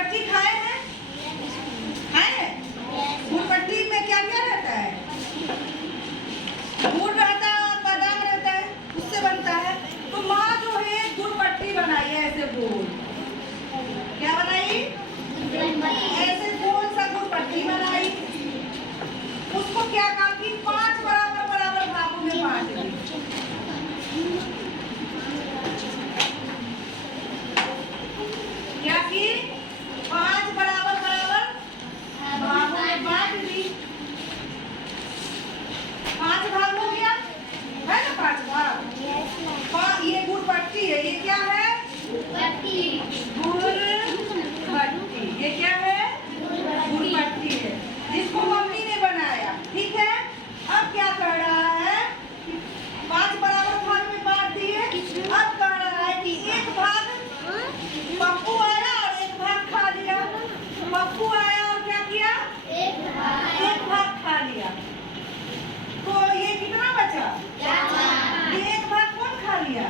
गुड़पट्टी खाए हैं? खाए हैं? गुड़पट्टी में क्या क्या रहता है? गुड़ रहता है और बादाम रहता है, उससे बनता है। तो माँ जो है गुड़पट्टी बनाई है, ऐसे गोल। क्या बनाई? ऐसे गोल सा गुड़पट्टी बनाई। उसको क्या काम की? 5 बराबर बराबर भागों में बांट दी। क्या की? 5 बराबर बराबर भागों में बांट दी। 5 भाग हो गया है ना, 5 भाग। ये गुड़पट्टी है, ये क्या है? गुड़पट्टी। ये क्या है? गुड़पट्टी है, जिसको मम्मी ने बनाया। ठीक है, अब क्या कर रहा है? 5 बराबर भाग में बांट दिए। अब कह रहा है कि एक भाग पप्पू आया और एक भाग खा लिया। पप्पू आया और क्या किया? एक भाग खा लिया। तो ये कितना बचा? ये एक भाग कौन खा लिया?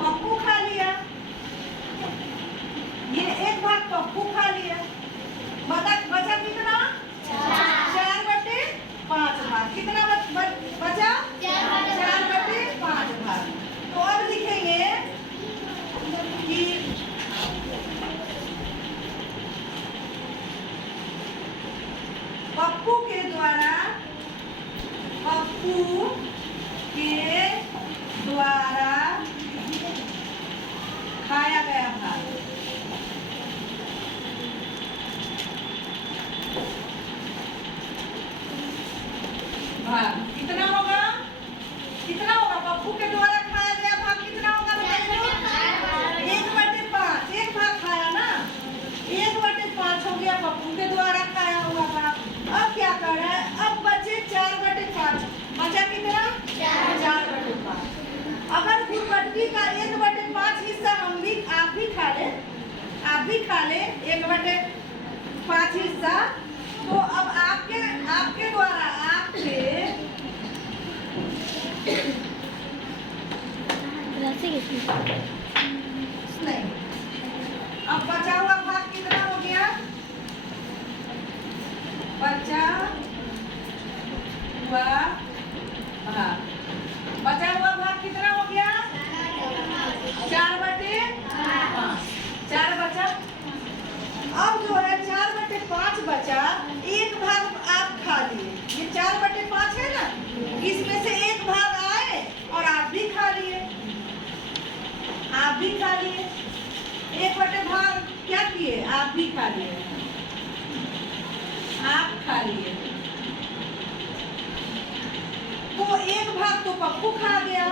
पप्पू खा लिया। ये एक भाग पप्पू खा लिया। बचा कितना? 4/5 भाग। कितना बचा? 4/5 भाग। तो अब लिखेंगे कि पप्पू के द्वारा खाया गया भाग। कितना होगा? कितना होगा? पप्पू के द्वारा खाया गया भाग कितना होगा? 1/5। एक भाग खाया ना, 1/5 हो गया पप्पू के द्वारा खाया हुआ भाग। अब क्या कर रहा है? अब बचे 4/5। बचा कितना? 4/5। अगर गुड़पट्टी का 1/5 हिस्सा आप भी खा ले, 1/5 हिस्सा, तो अब आपके द्वारा नहीं, अब बचा हुआ भाग कितना हो गया? बचा हुआ भाग कितना हो गया? 4/5। 4 बचा। अब जो है 4/5 बचा, एक भाग आप खा लिए। ये 4/5 है ना, इसमें से एक भाग आए और आप भी खा लिए। 1/5 भाग क्या किए? आप भी खा लिए। तो एक भाग तो पप्पू खा गया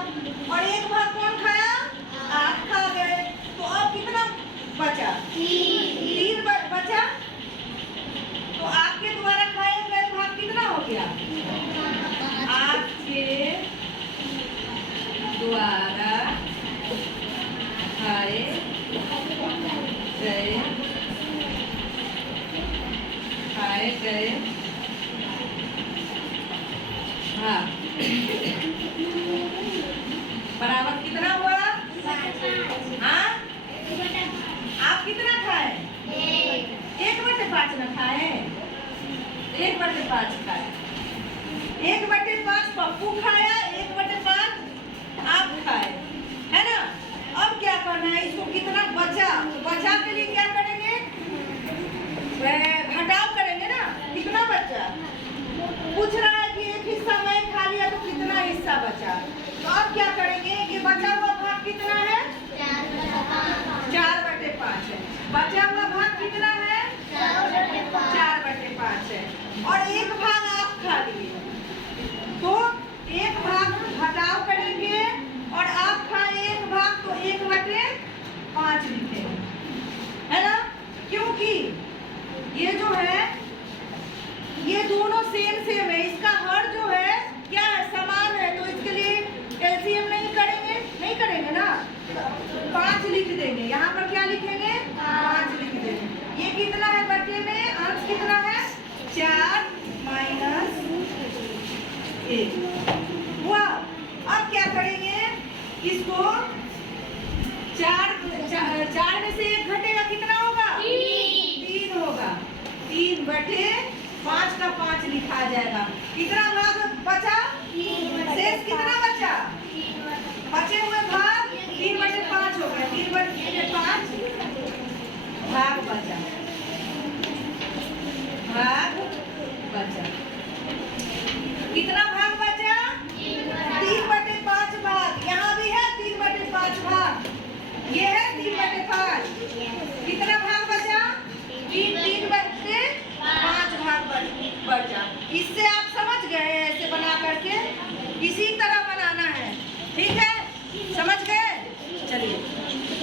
और एक भाग कौन खाया? आप खा गए। तो अब कितना बचा? 3 बचा। तो आपके द्वारा खाए गए भाग कितना हो गया? आपके द्वारा खाए गए भाग बराबर कितना हुआ? हाँ, आप कितना खाए? 1/5 न खाए, 1/5 खाए। 1/5 पप्पू खाया, 1/5 आप खाए, है ना। अब क्या करना है? इसको कितना बचा के लिए क्या करेंगे? घटाव करेंगे ना। कितना बचा? पूछ रहा है कि एक हिस्सा मैं खा लिया तो कितना हिस्सा बचा। तो अब क्या करेंगे कि बचा हुआ भाग कितना है? 4/5 है। बचा हुआ भाग कितना है? 4/5 है। और एक भाग आप खा लिए, तो एक भाग घटाव करेंगे और आप खाए एक भाग, तो 1/5 लिखेंगे, है ना। क्योंकि ये जो है ये दोनों सेम है, इसका हर जो है क्या है? समान है। तो इसके लिए एलसीएम नहीं करेंगे ना, 5 लिख देंगे। यहाँ पर क्या लिखेंगे? 5 लिख देंगे। ये कितना है बटे में? अंश कितना है? 4 - 1 हुआ। अब क्या करेंगे? इसको 4 में से 1 घटेगा, कितना होगा? 3। 3/5 का 5 लिखा जाएगा। कितना भाग बचा? शेष कितना बचा? बचे हुए भाग 3/5 हो गए। 3/5 भाग बचा।